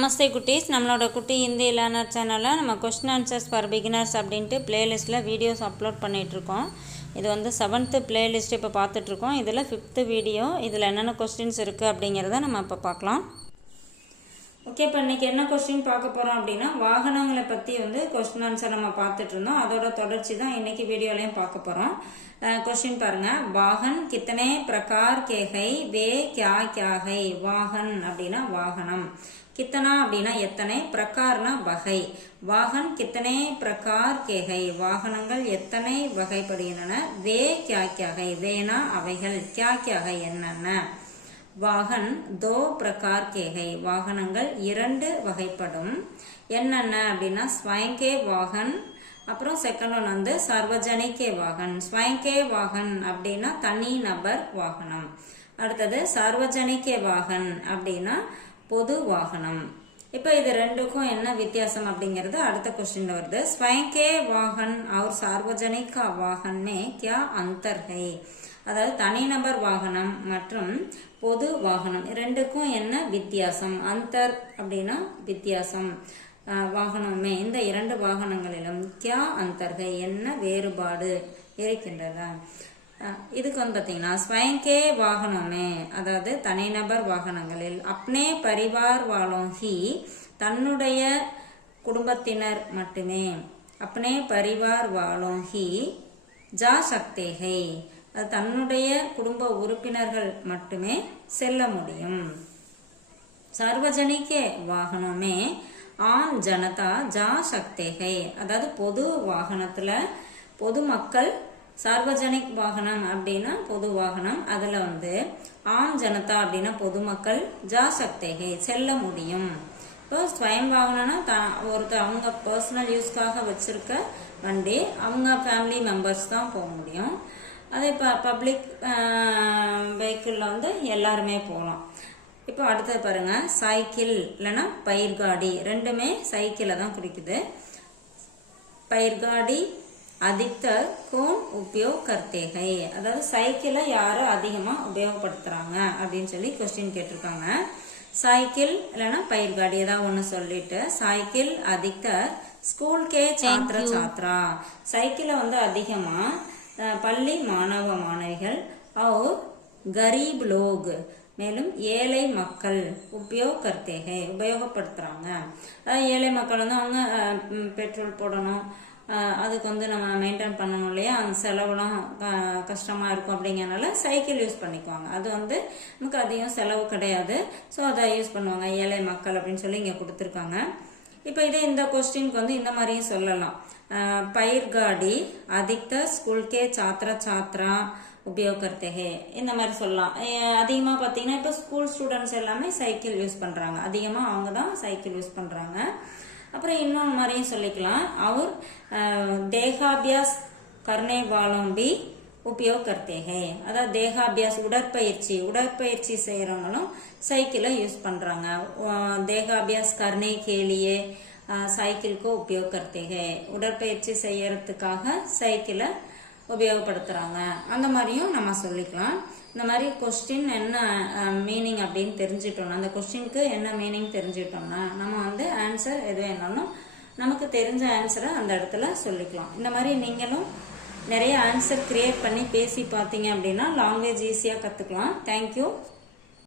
நமஸ்தே குட்டீஸ், நம்மளோட குட்டி ஹிந்தி லேர்னர் சேனலில் நம்ம கொஸ்டின் ஆன்சர்ஸ் ஃபார் பிகினர்ஸ் அப்படின்ட்டு பிளேலிஸ்ட்டில் வீடியோஸ் அப்லோட் பண்ணிகிட்ருக்கோம். இது வந்து 7th பிளேலிஸ்ட் இப்போ பார்த்துட்ருக்கோம். இதில் 5th வீடியோ. இதில் என்னென்ன கொஸ்டின்ஸ் இருக்குது அப்படிங்கிறத நம்ம இப்போ பார்க்கலாம். ஓகே, இப்போ இன்றைக்கி என்ன கொஸ்டின் பார்க்க போகிறோம் அப்படின்னா, வாகனங்களை பற்றி வந்து கொஸ்டின் ஆன்சர் நம்ம பார்த்துட்டு இருந்தோம். அதோட தொடர்ச்சி தான் இன்றைக்கி வீடியோலையும் பார்க்க போகிறோம். क्वेश्चन பாருங்க, वाहन कितने प्रकार के है, वे क्या क्या है. वाहन அப்படினா வாகனம், कितना அப்படினா எத்தனை, प्रकारனா வகை. वाहन कितने प्रकार के है, வாகனங்கள் எத்தனை வகைப்படுகின்றன. वे क्या क्या है, வேனா அவைகள், क्या क्या है என்னென்ன. वाहन दो प्रकार के है, வாகனங்கள் இரண்டு வகைப்படும். என்னென்ன அப்படினா स्वयं के वाहन, அப்புறம் செகண்ட் ஒன் வந்து சார்வஜனிக வாகன். ஸ்வயங்கே வாகன் அப்படின்னா தனி நபர் வாகனம். அடுத்தது சார்வஜனிக வாகன் அப்படின்னா பொது வாகனம். இப்போ இது ரெண்டுக்கும் என்ன வித்தியாசம் அப்படிங்கிறது அடுத்த கொஸ்டின் வருது. ஸ்வயங்கே வாகன் और सार्वजनिक वाहन में क्या अंतर है, அதாவது தனிநபர் வாகனம் மற்றும் பொது வாகனம் ரெண்டுக்கும் என்ன வித்தியாசம். அந்தர் அப்படின்னா வித்தியாசம். வாகனமே இந்த இரண்டு வாகனங்களிலும் கியா அந்தர்கள் என்ன வேறுபாடு இருக்கின்றன. இதுக்கு வந்து பார்த்தீங்கன்னா ஸ்வயங்கே வாகனமே அதாவது தனிநபர் வாகனங்களில் அப்னே பரிவார் வாழும் ஹி தன்னுடைய குடும்பத்தினர் மட்டுமே, அப்னே பரிவார் வாழும் ஹி ஜா சக்தே ஹை தன்னுடைய குடும்ப உறுப்பினர்கள் மட்டுமே செல்ல முடியும். சார்வஜனிக வாகனமே ஆம் ஜனதா ஜா சக்தே ஹை அதாவது பொது வாகனத்துல பொதுமக்கள், சார்வஜனிக் வாகனம் அப்படின்னா பொது வாகனம், அதுல வந்து ஆம் ஜனதா அப்படின்னா பொதுமக்கள், ஜா சக்தே ஹை செல்ல முடியும். இப்போ ஸ்வயம் வாகனம்னா ஒருத்தர் அவங்க பர்சனல் யூஸ்க்காக வச்சிருக்க வண்டி, அவங்க ஃபேமிலி மெம்பர்ஸ் தான் போக முடியும். அதே இப்போ பப்ளிக் வெஹிக்கிள்ல வந்து எல்லாருமே போகலாம். இப்போ அடுத்தது பாருங்க, சைக்கிள் இல்லைன்னா பயிர்காடி ரெண்டுமே சைக்கிளை தான் குறிக்குது. பயிர்காடி அதிகத்தர் கோன் உபயோக் கர்த்தே ஹை அதாவது சைக்கிளை யாரு அதிகமா உபயோகப்படுத்துறாங்க அப்படின்னு சொல்லி கொஸ்டின் கேட்டிருக்காங்க. சைக்கிள் இல்லைன்னா பயிர்காடி ஏதாவது ஒன்று சொல்லிட்டு, சைக்கிள் அதிகத்தர் ஸ்கூல் கே சாத்திர சாத்ரா சைக்கிளை வந்து அதிகமா பள்ளி மாணவ மாணவிகள் और गरीब लोग மேலும் ஏழை மக்கள் உபயோக் கர்த்தே ஹை உபயோகப்படுத்துறாங்க. அதாவது ஏழை மக்கள் வந்து அவங்க பெட்ரோல் போடணும், அதுக்கு வந்து நம்ம மெயின்டைன் பண்ணணும் இல்லையா, அந்த செலவுலாம் கஷ்டமா இருக்கும். அப்படிங்கறனால சைக்கிள் யூஸ் பண்ணிக்குவாங்க. அது வந்து நமக்கு அதிகம் செலவு கிடையாது. ஸோ அதை யூஸ் பண்ணுவாங்க ஏழை மக்கள் அப்படின்னு சொல்லி இங்க கொடுத்துருக்காங்க. இப்போ இதே இந்த கொஸ்டினுக்கு வந்து இந்த மாதிரியும் சொல்லலாம். பயிர்காடி அதிகத்தர் ஸ்கூல் கே சாத்திர சாத்ரா உபயோக் கர்த்தே ஹை இந்த மாதிரி சொல்லலாம். அதிகமாக பார்த்தீங்கன்னா இப்போ ஸ்கூல் ஸ்டூடெண்ட்ஸ் எல்லாமே சைக்கிள் யூஸ் பண்ணுறாங்க, அதிகமாக அவங்க தான் சைக்கிள் யூஸ் பண்ணுறாங்க. அப்புறம் இன்னொன்று மாதிரியும் சொல்லிக்கலாம், அவர் தேகாபியாஸ் கர்னே வாலும் பி உபயோக் கர்த்தே ஹை அதாவது தேகாபியாஸ் உடற்பயிற்சி செய்கிறவங்களும் சைக்கிளை யூஸ் பண்ணுறாங்க. தேகாபியாஸ் கர்னே கேலியே சைக்கிளுக்கு உபயோக் கர்த்தே ஹை உடற்பயிற்சி செய்யறதுக்காக சைக்கிளை உபயோகப்படுத்துறாங்க. அந்த மாதிரியும் நம்ம சொல்லிக்கலாம். இந்த மாதிரி கொஸ்டின் என்ன மீனிங் அப்படின்னு தெரிஞ்சுட்டோம்னா, அந்த கொஸ்டினுக்கு என்ன மீனிங் தெரிஞ்சுட்டோம்னா நம்ம வந்து ஆன்சர் எது வேணாலும் நமக்கு தெரிஞ்ச ஆன்சரை அந்த இடத்துல சொல்லிக்கலாம். இந்த மாதிரி நீங்களும் நிறைய ஆன்சர் கிரியேட் பண்ணி பேசி பார்த்தீங்க அப்படின்னா லாங்குவேஜ் ஈஸியாக கற்றுக்கலாம். தேங்க்யூ.